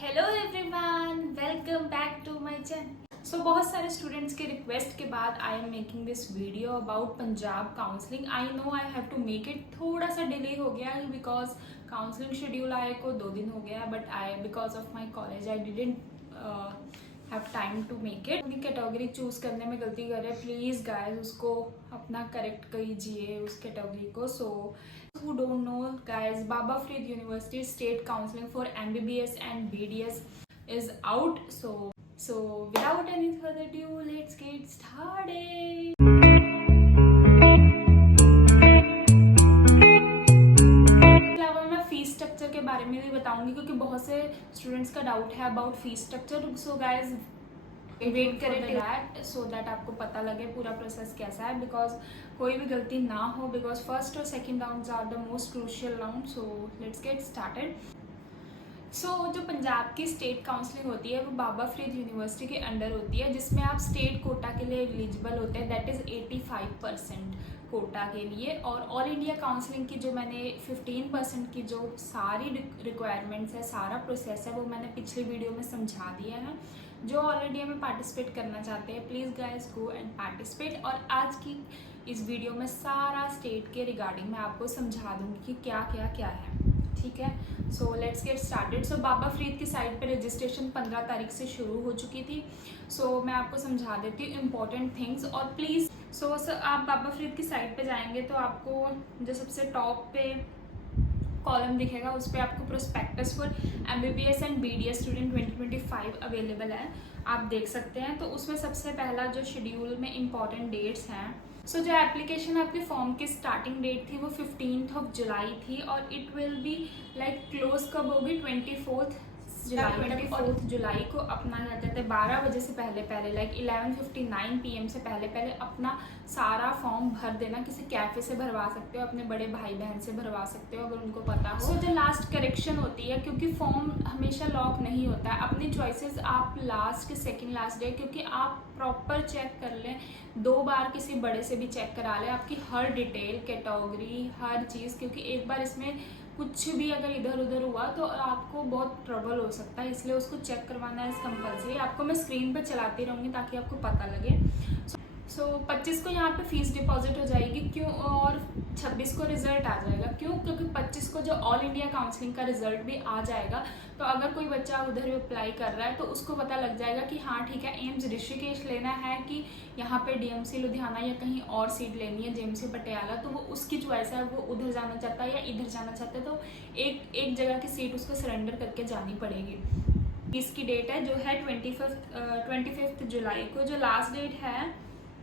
Hello everyone, welcome back to my channel. So बहुत सारे students के रिक्वेस्ट के बाद I am making this video about Punjab counselling. I know I have to make it, थोड़ा सा delay हो गया बिकॉज काउंसलिंग शेड्यूल आए को 2 दिन हो गया, but I because of my college I didn't have time to make it. अपनी कैटेगरी चूज करने में गलती कर रहे हैं, प्लीज गाइस उसको अपना करेक्ट कीजिए उस कैटेगरी को। सो who don't know guys, Baba Farid University state counseling for MBBS and BDS is out. So without any further ado, let's get started. अलावा मैं फीस स्ट्रक्चर के बारे में भी बताऊंगी क्योंकि बहुत से स्टूडेंट्स का डाउट है about fees structure. So guys wait करें दैट सो दैट आपको पता लगे पूरा प्रोसेस कैसा है, बिकॉज कोई भी गलती ना हो, बिकॉज फर्स्ट और second rounds are the most crucial round. So let's get started. So जो पंजाब की स्टेट काउंसलिंग होती है वो बाबा फरीद यूनिवर्सिटी के अंडर होती है, जिसमें आप स्टेट कोटा के लिए एलिजिबल होते हैं, दैट इज़ 85% कोटा के लिए। और ऑल इंडिया काउंसलिंग की जो मैंने 15% की जो सारी रिक्वायरमेंट्स है, सारा प्रोसेस है, वो मैंने पिछली वीडियो में समझा दिया है। जो ऑलरेडी हमें पार्टिसिपेट करना चाहते हैं, please guys go and participate. और आज की इस वीडियो में सारा स्टेट के रिगार्डिंग मैं आपको समझा दूंगी कि क्या क्या क्या है, ठीक है। So let's get started. So Baba Farid की साइट पे रजिस्ट्रेशन 15 तारीख से शुरू हो चुकी थी। सो मैं आपको समझा देती हूँ इंपॉर्टेंट थिंग्स। और प्लीज़ आप बाबा फरीद की साइट पे जाएंगे तो आपको जो सबसे टॉप पे कॉलम दिखेगा उस पर आपको prospectus for MBBS and BDS student 2025 available है, आप देख सकते हैं। तो उसमें सबसे पहला जो शेड्यूल में इंपॉर्टेंट डेट्स हैं, जो एप्लीकेशन आपके फॉर्म की स्टार्टिंग डेट थी वो 15 जुलाई थी, और it will be like close कब होगी 24 जुलाई को अपना कहते थे 12 बजे से पहले लाइक 11:59 PM से पहले अपना सारा फॉर्म भर देना। किसी कैफे से भरवा सकते हो, अपने बड़े भाई बहन से भरवा सकते हो अगर उनको पता हो। जो लास्ट करेक्शन होती है, क्योंकि फॉर्म हमेशा लॉक नहीं होता है, अपनी चॉइसेस आप लास्ट के सेकंड लास्ट डे, क्योंकि आप प्रॉपर चेक कर लें, 2 बार किसी बड़े से भी चेक करा लें आपकी हर डिटेल, कैटेगरी, हर चीज़, क्योंकि एक बार इसमें कुछ भी अगर इधर उधर हुआ तो आपको बहुत ट्रबल हो सकता है, इसलिए उसको चेक करवाना है कंपल्सरी। आपको मैं स्क्रीन पर चलाती रहूँगी ताकि आपको पता लगे। 25 को यहाँ पे फीस डिपॉजिट हो जाएगी, क्यों, और 26 को रिजल्ट आ जाएगा। क्यों? क्योंकि 25 को जो ऑल इंडिया काउंसलिंग का रिजल्ट भी आ जाएगा, तो अगर कोई बच्चा उधर भी अप्लाई कर रहा है तो उसको पता लग जाएगा कि हाँ ठीक है, एम्स ऋषिकेश लेना है कि यहाँ पे DMC लुधियाना या कहीं और सीट लेनी है JMC पटियाला, तो वो उसकी चॉइस है, वो उधर जाना चाहता है या इधर जाना चाहता है, तो एक जगह की सीट उसको सरेंडर करके जानी पड़ेगी। इसकी डेट है जो है 25 जुलाई को। जो लास्ट डेट है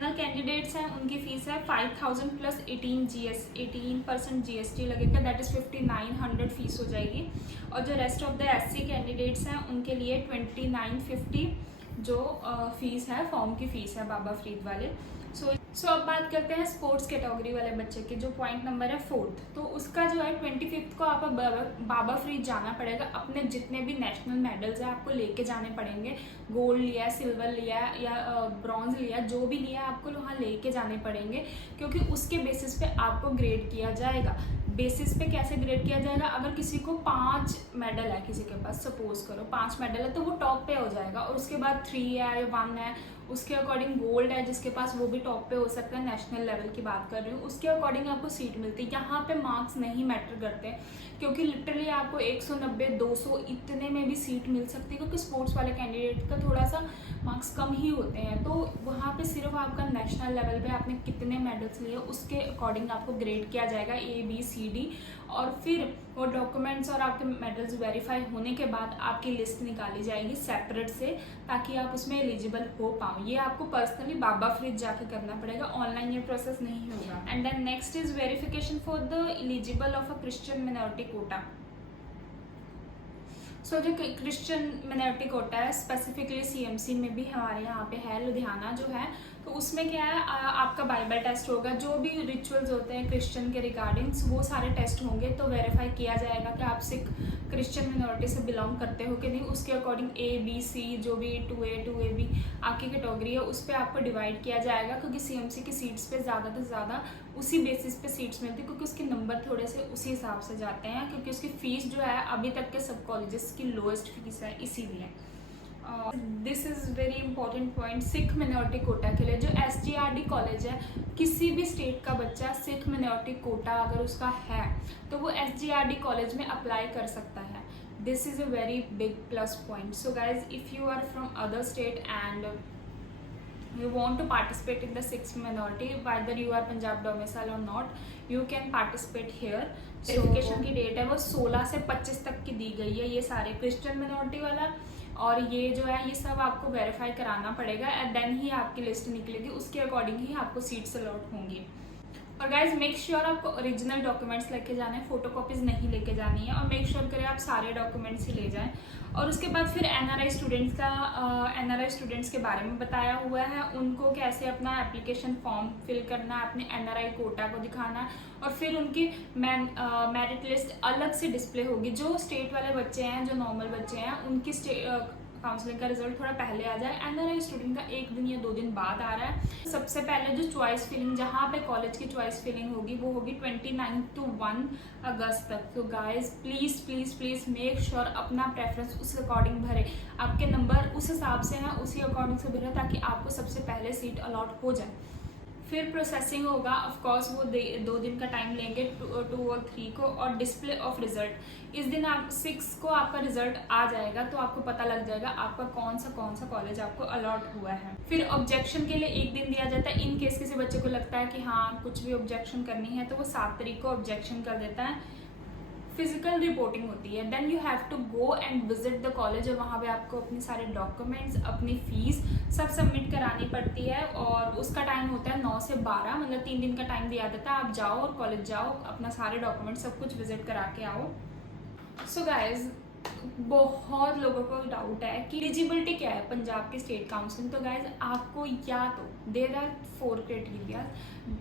कैंडिडेट्स हैं उनकी फीस है 5000 प्लस 18% GST लगेगा, दैट इज़ 5900 फीस हो जाएगी। और जो rest of the SC candidates हैं उनके लिए 2950 जो फीस है, फॉर्म की फीस है बाबा फरीद वाले। सो अब बात करते हैं स्पोर्ट्स कैटेगरी वाले बच्चे की, जो पॉइंट नंबर है 4th। तो उसका जो है 25 को आप बाबा फरीद जाना पड़ेगा। अपने जितने भी नेशनल मेडल्स हैं आपको लेके जाने पड़ेंगे, गोल्ड लिया, सिल्वर लिया या ब्रॉन्ज लिया, जो भी लिया आपको वहाँ लेके जाने पड़ेंगे, क्योंकि उसके बेसिस पे आपको ग्रेड किया जाएगा। बेसिस पे कैसे ग्रेड किया जाएगा? अगर किसी को 5 मेडल है, किसी के पास सपोज करो 5 मेडल है, तो वो टॉप पे हो जाएगा। और उसके बाद 3 है या 1 है, उसके अकॉर्डिंग गोल्ड है जिसके पास, वो भी टॉप पे हो सकता है। नेशनल लेवल की बात कर रही हूँ, उसके अकॉर्डिंग आपको सीट मिलती है। यहाँ पे मार्क्स नहीं मैटर करते, क्योंकि लिटरली आपको 190, 200 इतने में भी सीट मिल सकती है, क्योंकि स्पोर्ट्स वाले कैंडिडेट का थोड़ा सा मार्क्स कम ही होते हैं। तो वहाँ पे सिर्फ आपका नेशनल लेवल पे आपने कितने मेडल्स लिए उसके अकॉर्डिंग आपको ग्रेड किया जाएगा, ABCD। और फिर वो डॉक्यूमेंट्स और आपके मेडल्स वेरीफाई होने के बाद आपकी लिस्ट निकाली जाएगी सेपरेट से, ताकि आप उसमें एलिजिबल हो पाओ। ये आपको पर्सनली बाबा फरीद जाके करना पड़ेगा, ऑनलाइन ये प्रोसेस नहीं होगा। And then next is verification for the eligible of a Christian minority quota. जो क्रिश्चियन मिनॉरिटी कोटा है, स्पेसिफिकली CMC में भी हमारे यहाँ पे है, लुधियाना जो है, तो उसमें क्या है, आपका बाइबल टेस्ट होगा, जो भी रिचुअल्स होते हैं क्रिश्चियन के रिगार्डिंग्स वो सारे टेस्ट होंगे, तो वेरीफाई किया जाएगा कि आप सिख क्रिश्चियन मिनॉरिटी से बिलोंग करते हो कि नहीं। उसके अकॉर्डिंग ABC जो भी 2A 2AB आपकी कैटेगरी है उस पर आपको डिवाइड किया जाएगा, क्योंकि CMC की सीट्स पे ज़्यादा से ज़्यादा उसी बेसिस पे सीट्स मिलती है, क्योंकि उसके नंबर थोड़े से उसी हिसाब से जाते हैं, क्योंकि उसकी फ़ीस जो है अभी तक के सब कॉलेजेस की लोएस्ट फीस है, इसीलिए। This is very important point Sikh minority quota के लिए। जो SGRD कॉलेज है, किसी भी स्टेट का बच्चा सिख मिनॉरिटी कोटा अगर उसका है तो वो SGRD कॉलेज में अप्लाई कर सकता है। This is a very big plus point. So guys, if you are from other state and you want to participate in the Sikh minority, whether you are Punjab domicile or not, you can participate here. Verification की date है वो 16 से 25 तक की दी गई है, ये सारे क्रिश्चियन मिनॉरिटी वाला और ये जो है ये सब आपको वेरीफाई कराना पड़ेगा एंड देन ही आपकी लिस्ट निकलेगी, उसके अकॉर्डिंग ही आपको सीट्स अलॉट होंगी। और गाइज मेक श्योर आपको ओरिजिनल डॉक्यूमेंट्स लेके जाने हैं, फोटो कॉपीज नहीं लेके जानी है, और मेक श्योर करें आप सारे डॉक्यूमेंट्स ही ले जाएं। और उसके बाद फिर NRI स्टूडेंट्स के बारे में बताया हुआ है, उनको कैसे अपना एप्लीकेशन फॉर्म फिल करना है, अपने NRI कोटा को दिखाना है, और फिर उनकी मेरिट लिस्ट अलग से डिस्प्ले होगी। जो स्टेट वाले बच्चे हैं, जो नॉर्मल बच्चे हैं, उनकी काउंसलिंग का रिजल्ट थोड़ा पहले आ जाए। NRI स्टूडेंट का 1 दिन या 2 दिन बाद आ रहा है। सबसे पहले जो चॉइस फिलिंग, जहाँ पे कॉलेज की चॉइस फिलिंग होगी, वो होगी 29 to 1 अगस्त तक। तो guys please please please make sure अपना प्रेफरेंस उस अकॉर्डिंग भरे, आपके नंबर उस हिसाब से हैं, उसी अकॉर्डिंग से भरे, ताकि आपको सबसे पहले सीट अलॉट हो जाए। फिर प्रोसेसिंग होगा, ऑफ कोर्स वो 2 दिन का टाइम लेंगे, 2 और 3 को, और डिस्प्ले ऑफ रिजल्ट इस दिन आप 6 को आपका रिजल्ट आ जाएगा, तो आपको पता लग जाएगा आपका कौन सा कॉलेज आपको अलॉट हुआ है। फिर ऑब्जेक्शन के लिए 1 दिन दिया जाता है। इन केस किसी बच्चे को लगता है कि हाँ कुछ भी ऑब्जेक्शन करनी है, तो वो 7 तारीख को ऑब्जेक्शन कर देता है। फिजिकल रिपोर्टिंग होती है, then you have to go and visit the college, और वहाँ पे आपको अपने सारे डॉक्यूमेंट्स, अपनी फीस सब सबमिट करानी पड़ती है। और उसका टाइम होता है 9 से 12, मतलब 3 दिन का टाइम दिया जाता है। आप जाओ और कॉलेज जाओ, अपना सारे डॉक्यूमेंट सब कुछ विजिट करा के आओ। सो गाइज, बहुत लोगों को डाउट है कि एलिजिबिलिटी क्या है पंजाब की स्टेट काउंसिलिंग। तो गाइज आपको या तो देयर आर 4 क्राइटेरिया।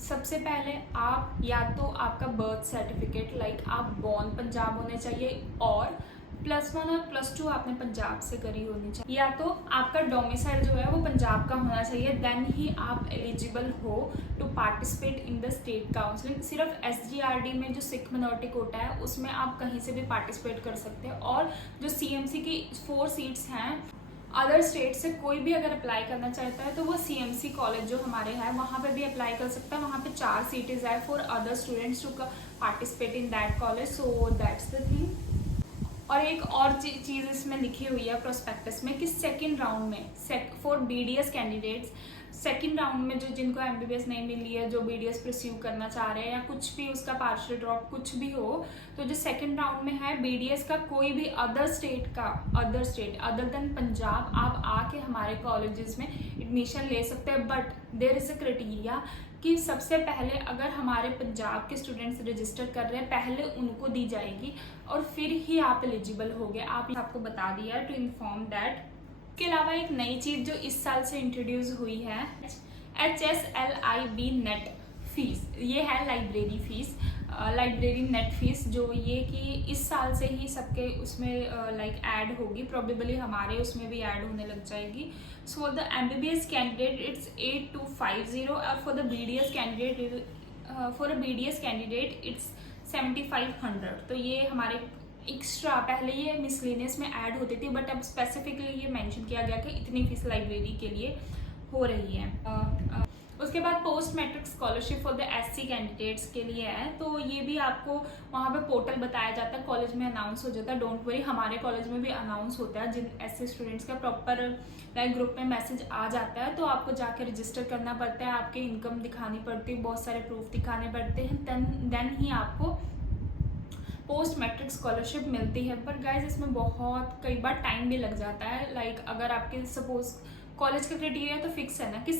सबसे पहले आप या तो आपका बर्थ सर्टिफिकेट, लाइक आप बॉर्न पंजाब होने चाहिए, और +1 और +2 आपने पंजाब से करी होनी चाहिए, या तो आपका डोमिसाइल जो है वो पंजाब का होना चाहिए, देन ही आप एलिजिबल हो to participate in the state counselling. सिर्फ SGRD में जो सिख मिनॉरिटी कोटा है उसमें आप कहीं से भी पार्टिसिपेट कर सकते हैं, और जो CMC की 4 सीट्स हैं, अदर स्टेट से कोई भी अगर अप्लाई करना चाहता है तो वो CMC कॉलेज जो हमारे हैं वहाँ पे भी अप्लाई कर सकता है। वहाँ पे 4 सीटें है for other students to participate in that college. So that's the thing. और एक और चीज़ इसमें लिखी हुई है प्रोस्पेक्टस में कि सेकंड राउंड में for BDS candidates, second round में जो जिनको MBBS नहीं मिली है, जो BDS परस्यू करना चाह रहे हैं, या कुछ भी उसका पार्शियल ड्रॉप कुछ भी हो, तो जो सेकंड राउंड में है BDS का कोई भी other state other than Punjab, आप आके हमारे कॉलेजेस में एडमिशन ले सकते हैं। But there is a criteria कि सबसे पहले अगर हमारे पंजाब के स्टूडेंट्स रजिस्टर कर रहे हैं, पहले उनको दी जाएगी और फिर ही आप एलिजिबल होगे। आपको बता दिया टू इन्फॉर्म दैट। इसके अलावा एक नई चीज़ जो इस साल से इंट्रोड्यूस हुई है, HSLIB नेट फीस। ये है library fees, library net fees, जो ये कि इस साल से ही सबके उसमें लाइक ऐड होगी, प्रोबेबली हमारे उसमें भी ऐड होने लग जाएगी। So for the MBBS candidate it's 8250, और for the BDS candidate it's 7500। तो ये हमारे एक्स्ट्रा, पहले ये मिसलेनियस में ऐड होती थी, बट अब स्पेसिफिकली ये मेंशन किया गया कि इतनी फीस लाइब्रेरी के लिए हो रही है। उसके बाद post matric scholarship for the SC candidates के लिए है, तो ये भी आपको वहाँ पे पोर्टल बताया जाता है, कॉलेज में अनाउंस हो जाता है। डोंट वरी, हमारे कॉलेज में भी अनाउंस होता है, जिन SC स्टूडेंट्स का प्रॉपर लाइक ग्रुप में मैसेज आ जाता है, तो आपको जाकर रजिस्टर करना पड़ता है, आपकी इनकम दिखानी पड़ती है, बहुत सारे प्रूफ दिखाने पड़ते हैं, देन ही आपको पोस्ट मैट्रिक स्कॉलरशिप मिलती है। पर गाइज इसमें बहुत कई बार टाइम भी लग जाता है। लाइक अगर आपके सपोज कॉलेज का क्राइटेरिया तो फिक्स है ना कि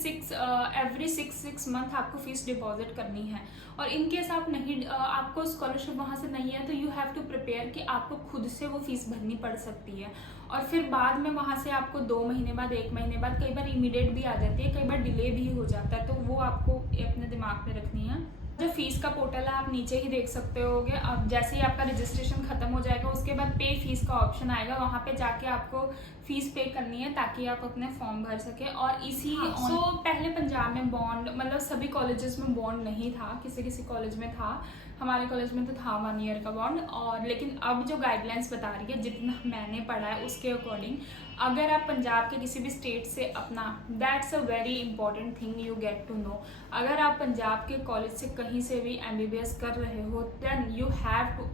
एवरी 6 मंथ आपको फीस डिपॉजिट करनी है, और इन केस आप नहीं आपको स्कॉलरशिप वहाँ से नहीं है, तो यू हैव टू प्रिपेयर कि आपको खुद से वो फीस भरनी पड़ सकती है। और फिर बाद में वहाँ से आपको 2 महीने बाद, 1 महीने बाद, कई बार इमीडिएट भी आ जाती है, कई बार डिले भी हो जाता है, तो वो आपको अपने दिमाग में रखनी है। जो फीस का पोर्टल है आप नीचे ही देख सकते होगे। अब जैसे ही आपका रजिस्ट्रेशन खत्म हो जाएगा उसके बाद पे फीस का ऑप्शन आएगा, वहाँ पे जाके आपको फीस पे करनी है ताकि आप अपने फॉर्म भर सके। और इसी पहले पंजाब में बॉन्ड मतलब सभी कॉलेजेस में बॉन्ड नहीं था, किसी किसी कॉलेज में था, हमारे कॉलेज में तो था 1 ईयर का बॉन्ड। और लेकिन अब जो गाइडलाइंस बता रही है, जितना मैंने पढ़ा है उसके अकॉर्डिंग, अगर आप पंजाब के किसी भी स्टेट से अपना, that's a very important thing you get to know, अगर आप पंजाब के कॉलेज से कहीं से भी MBBS कर रहे हो देन यू हैव टू,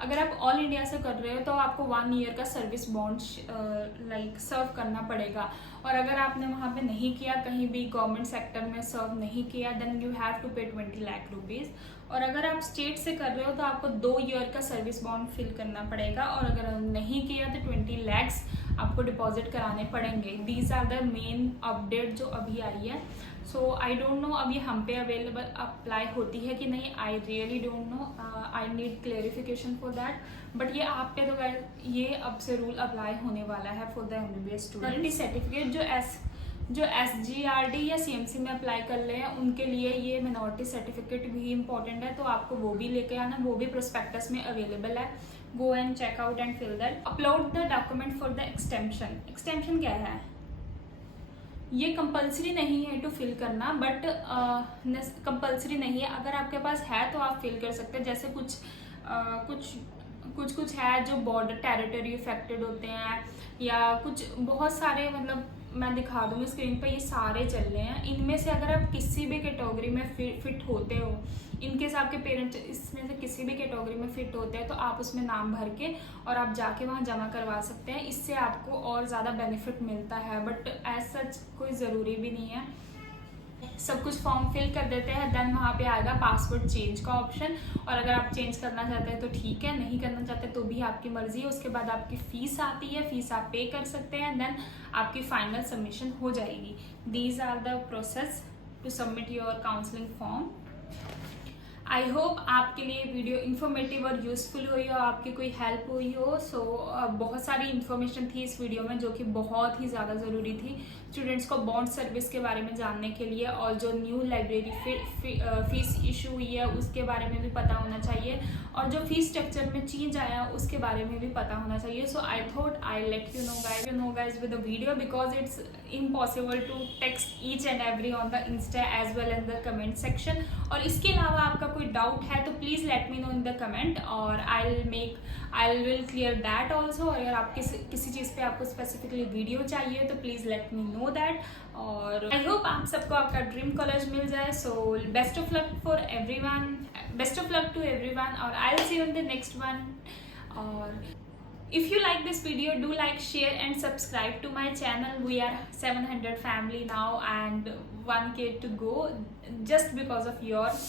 अगर आप ऑल इंडिया से कर रहे हो तो आपको 1 ईयर का सर्विस बॉन्ड लाइक सर्व करना पड़ेगा। और अगर आपने वहाँ पे नहीं किया, कहीं भी गवर्नमेंट सेक्टर में सर्व नहीं किया, देन यू हैव टू पे 20 लाख रुपीज़। और अगर आप स्टेट से कर रहे हो तो आपको 2 ईयर का सर्विस बॉन्ड फिल करना पड़ेगा, और अगर नहीं किया तो 20 लैक्स आपको डिपॉजिट कराने पड़ेंगे। These are the main update जो अभी आई है। सो आई डोंट नो अब ये हम पे अवेलेबल अप्लाई होती है कि नहीं, I really don't know, I need clarification for that. But ये आप पे तो ये अब से रूल अप्लाई होने वाला है for the MBBS student. Certificate जो SGRD या CMC में अप्लाई कर रहे हैं उनके लिए ये मिनॉरिटी सर्टिफिकेट भी इम्पॉर्टेंट है, तो आपको वो भी लेके आना, वो भी प्रोस्पेक्टस में अवेलेबल है। Go and check out and fill that. Upload the document for the extension. Extension क्या है? ये कंपलसरी नहीं है टू फिल करना, बट कंपलसरी नहीं है, अगर आपके पास है तो आप फिल कर सकते हैं। जैसे कुछ है जो बॉर्डर टेरिटरी अफेक्टेड होते हैं, या कुछ बहुत सारे, मतलब मैं दिखा दूंगी स्क्रीन पे, ये सारे चल रहे हैं। इनमें से अगर आप किसी भी कैटेगरी में फिट होते हो, इनकेस आपके पेरेंट्स इसमें से किसी भी कैटेगरी में फिट होते हैं, तो आप उसमें नाम भर के और आप जाके वहाँ जमा करवा सकते हैं। इससे आपको और ज़्यादा बेनिफिट मिलता है, बट एज सच कोई ज़रूरी भी नहीं है। सब कुछ फॉर्म फिल कर देते हैं, देन वहाँ पे आएगा पासवर्ड चेंज का ऑप्शन, और अगर आप चेंज करना चाहते हैं तो ठीक है, नहीं करना चाहते तो भी आपकी मर्जी है। उसके बाद आपकी फ़ीस आती है, फ़ीस आप पे कर सकते हैं, देन आपकी फाइनल सबमिशन हो जाएगी। These are the process to submit your counselling form. I hope आपके लिए वीडियो इन्फॉर्मेटिव और यूज़फुल हुई हो, आपकी कोई हेल्प हुई हो। सो बहुत सारी इन्फॉर्मेशन थी इस वीडियो में जो कि बहुत ही ज़्यादा ज़रूरी थी स्टूडेंट्स को बॉन्ड सर्विस के बारे में जानने के लिए, और जो न्यू लाइब्रेरी फीस इशू हुई है उसके बारे में भी पता होना चाहिए, और जो फीस स्ट्रक्चर में चेंज आया उसके बारे में भी पता होना चाहिए। So I thought I let you know guys with the video, because it's impossible to text each and every on the insta as well in the comment section. और इसके अलावा आपका कोई डाउट है तो please let me know in the comment, और I will clear that also. अगर आप किसी चीज़ पे आपको स्पेसिफिकली वीडियो चाहिए तो please let me know that. और आई होप आप सबको आपका ड्रीम कॉलेज मिल जाए। So best of luck for everyone, best of luck to everyone, और I will see you in the next one. और if you like this video, do like, share and subscribe to my channel. We are 700 family now and 1K to go just because of yours.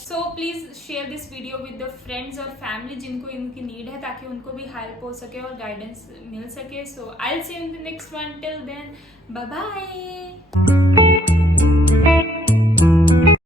So please share this video with the friends और family जिनको इनकी need है, ताकि उनको भी help हो सके और guidance मिल सके. So I'll see you in the next one. Till then, bye bye.